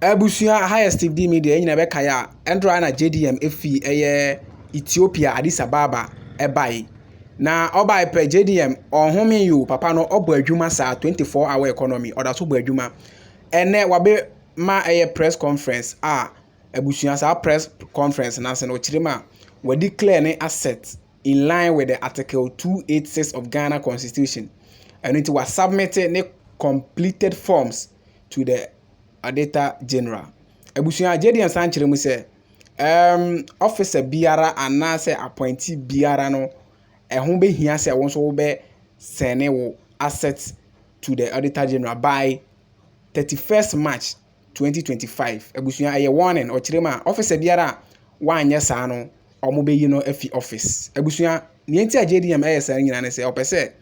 Abusia highest TV media nyina be kaya endro na JDM efi Ethiopia Addis Ababa ebai na obai pe JDM ohome you papa no obo adwuma sa 24-hour economy oda so bo adwuma ene wabe ma press conference abusia sa press conference na se no chirima we declare ne asset in line with the article 286 of Ghana Constitution and it was submitted ne completed forms to the Auditor General. Ebusuya JDM san kire mu se officer biara ana se appointee biara no ehun be hia se won so be send wo assets to the Auditor General by 31st March 2025. Ebusuya aye warning o kire ma officer biara wanye sa no omo be yi no afi office. Ebusuya ne enti a JDM sa nyina ne se opese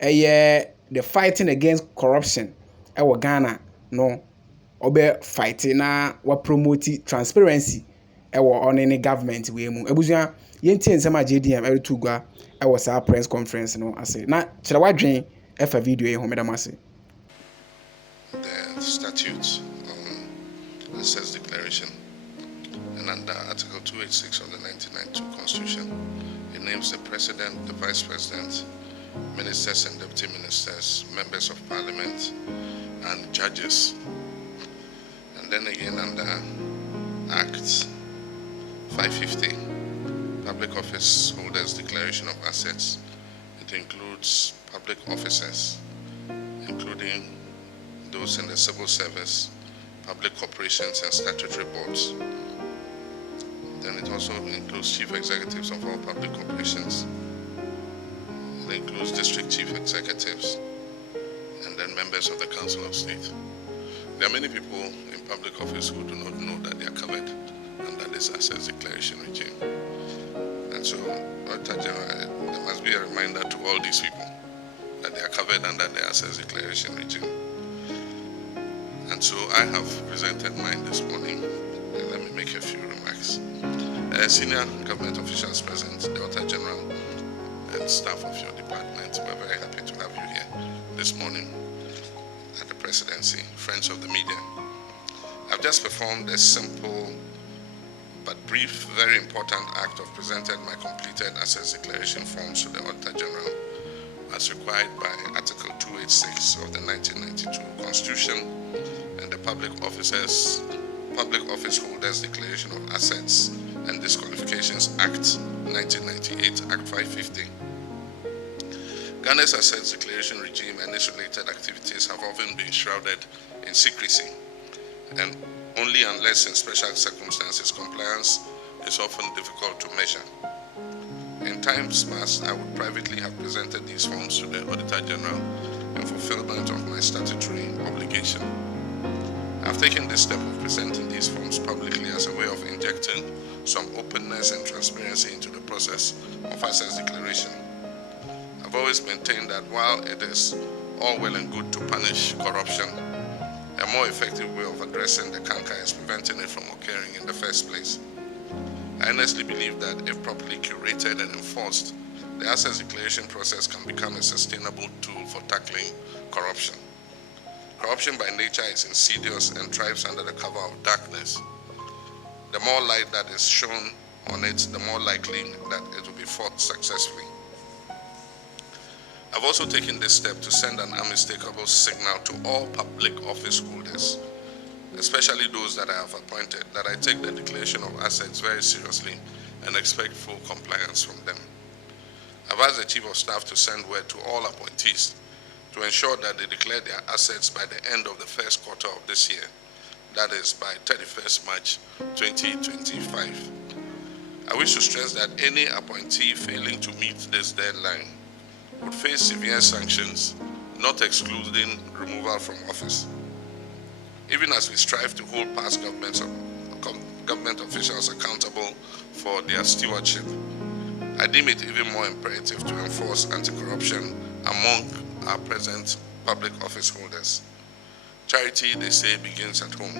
the fighting against corruption Ghana no obe fight na wa promote transparency on any government we mu ebusuya yenti nsema JDM eretugwa sa press conference no ase na kire wadwen efa video e homedamase the statutes on assets declaration and under article 286 of the 1992 constitution it names the president, the vice president, ministers and deputy ministers, members of parliament and judges. Then again under Act 550, Public Office Holders Declaration of Assets, it includes public officers, including those in the civil service, public corporations and statutory boards. Then it also includes chief executives of all public corporations. It includes district chief executives and then members of the Council of State. There are many people in public office who do not know that they are covered under this assets declaration regime. And so, there must be a reminder to all these people that they are covered under the assets declaration regime. And so I have presented mine this morning, and let me make a few remarks. Senior government officials present, the Auditor General and staff of your department, we're very happy to have you here this morning at the presidency, friends of the media. I've just performed a simple but brief, very important act of presenting my completed assets declaration forms to the Auditor General as required by Article 286 of the 1992 Constitution and the Public Office Holders Declaration of Assets and Disqualifications Act 1998, Act 550. Ghana's assets declaration regime and its related activities have often been shrouded in secrecy, and only unless in special circumstances compliance is often difficult to measure. In times past, I would privately have presented these forms to the Auditor General in fulfillment of my statutory obligation. I've taken this step of presenting these forms publicly as a way of injecting some openness and transparency into the process of assets declaration. I've always maintained that while it is all well and good to punish corruption, a more effective way of addressing the canker is preventing it from occurring in the first place. I honestly believe that if properly curated and enforced, the assets declaration process can become a sustainable tool for tackling corruption. Corruption by nature is insidious and thrives under the cover of darkness. The more light that is shown on it, the more likely that it will be fought successfully. I've also taken this step to send an unmistakable signal to all public office holders, especially those that I have appointed, that I take the declaration of assets very seriously and expect full compliance from them. I've asked the Chief of Staff to send word to all appointees to ensure that they declare their assets by the end of the first quarter of this year, that is by 31st March 2025. I wish to stress that any appointee failing to meet this deadline would face severe sanctions, not excluding removal from office. Even as we strive to hold past government officials accountable for their stewardship, I deem it even more imperative to enforce anti-corruption among our present public office holders. Charity, they say, begins at home.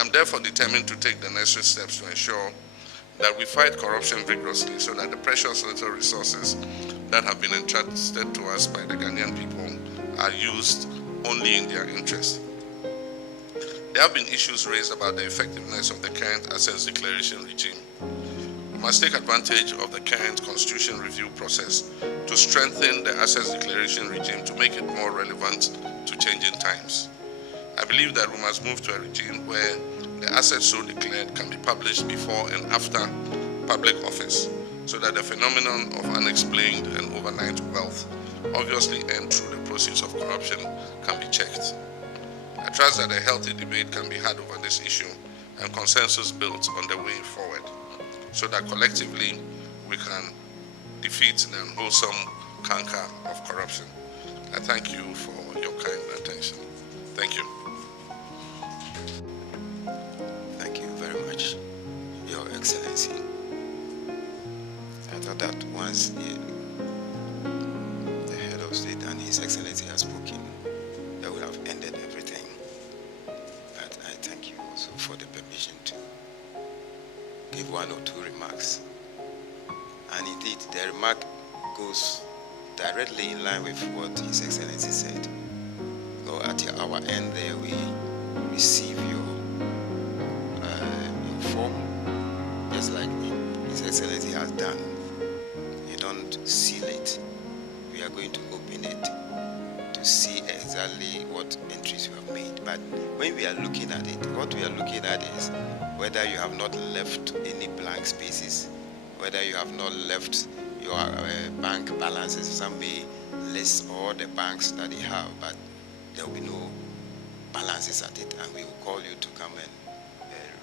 I'm therefore determined to take the necessary steps to ensure that we fight corruption vigorously so that the precious little resources that have been entrusted to us by the Ghanaian people are used only in their interest. There have been issues raised about the effectiveness of the current assets declaration regime. We must take advantage of the current constitution review process to strengthen the assets declaration regime to make it more relevant to changing times. I believe that we must move to a regime where the assets so declared can be published before and after public office, so that the phenomenon of unexplained and overnight wealth, obviously earned through the proceeds of corruption, can be checked. I trust that a healthy debate can be had over this issue and consensus built on the way forward, so that collectively we can defeat the unwholesome canker of corruption. I thank you for your kind attention. Thank you. Thank you very much, Your Excellency. I thought that once the head of state and His Excellency has spoken, that would have ended everything. But I thank you also for the permission to give one or two remarks. And indeed, the remark goes directly in line with what His Excellency said. So at our end there, we receive your form, just like His Excellency has done. You don't seal it. We are going to open it to see exactly what entries you have made. But when we are looking at it, what we are looking at is whether you have not left any blank spaces, whether you have not left your bank balances. Some may list all the banks that they have, but there will be no balances at it, and we will call you to come and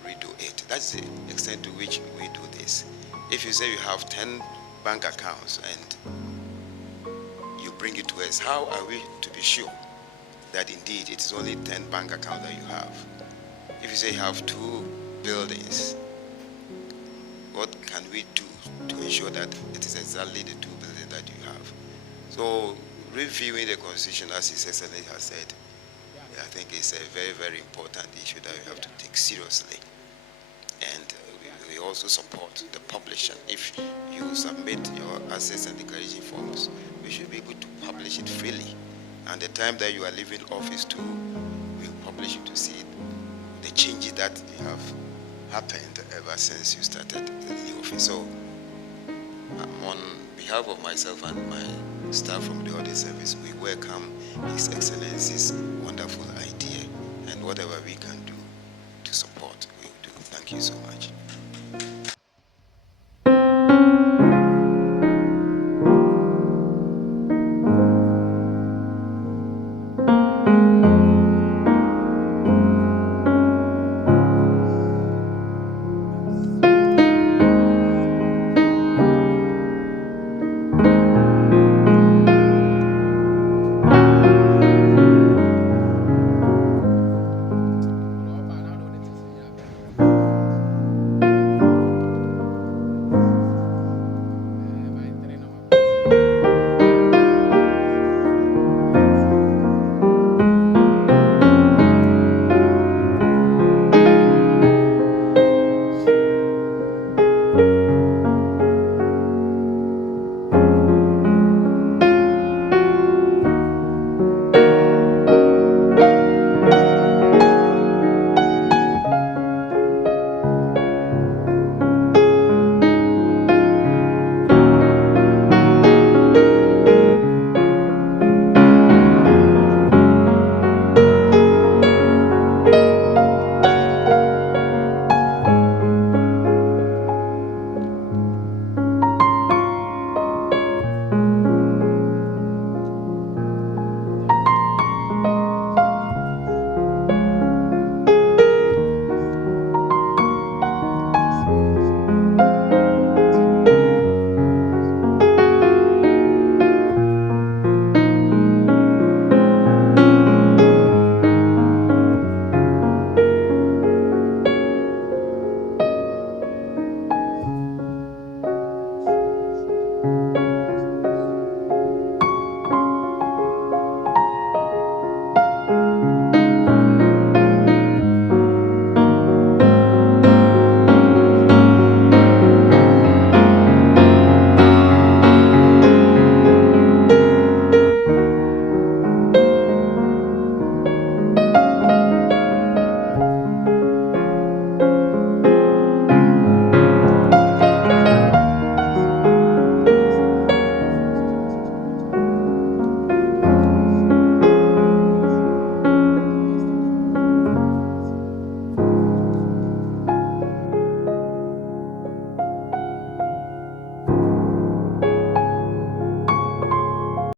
redo it. That's the extent to which we do this. If you say you have 10 bank accounts and you bring it to us, how are we to be sure that indeed it is only 10 bank accounts that you have? If you say you have 2 buildings, what can we do to ensure that it is exactly the 2 buildings that you have? So reviewing the Constitution, as His Excellency has said, I think it's a very, very important issue that we have to take seriously. And we also support the publishing. If you submit your assets and declaration forms, we should be able to publish it freely. And the time that you are leaving office too, we will publish it to see the changes that have happened ever since you started the new office. So on behalf of myself and my staff from the Audit Service, we welcome His Excellency's wonderful idea, and whatever we can do to support, we will do. Thank you so much.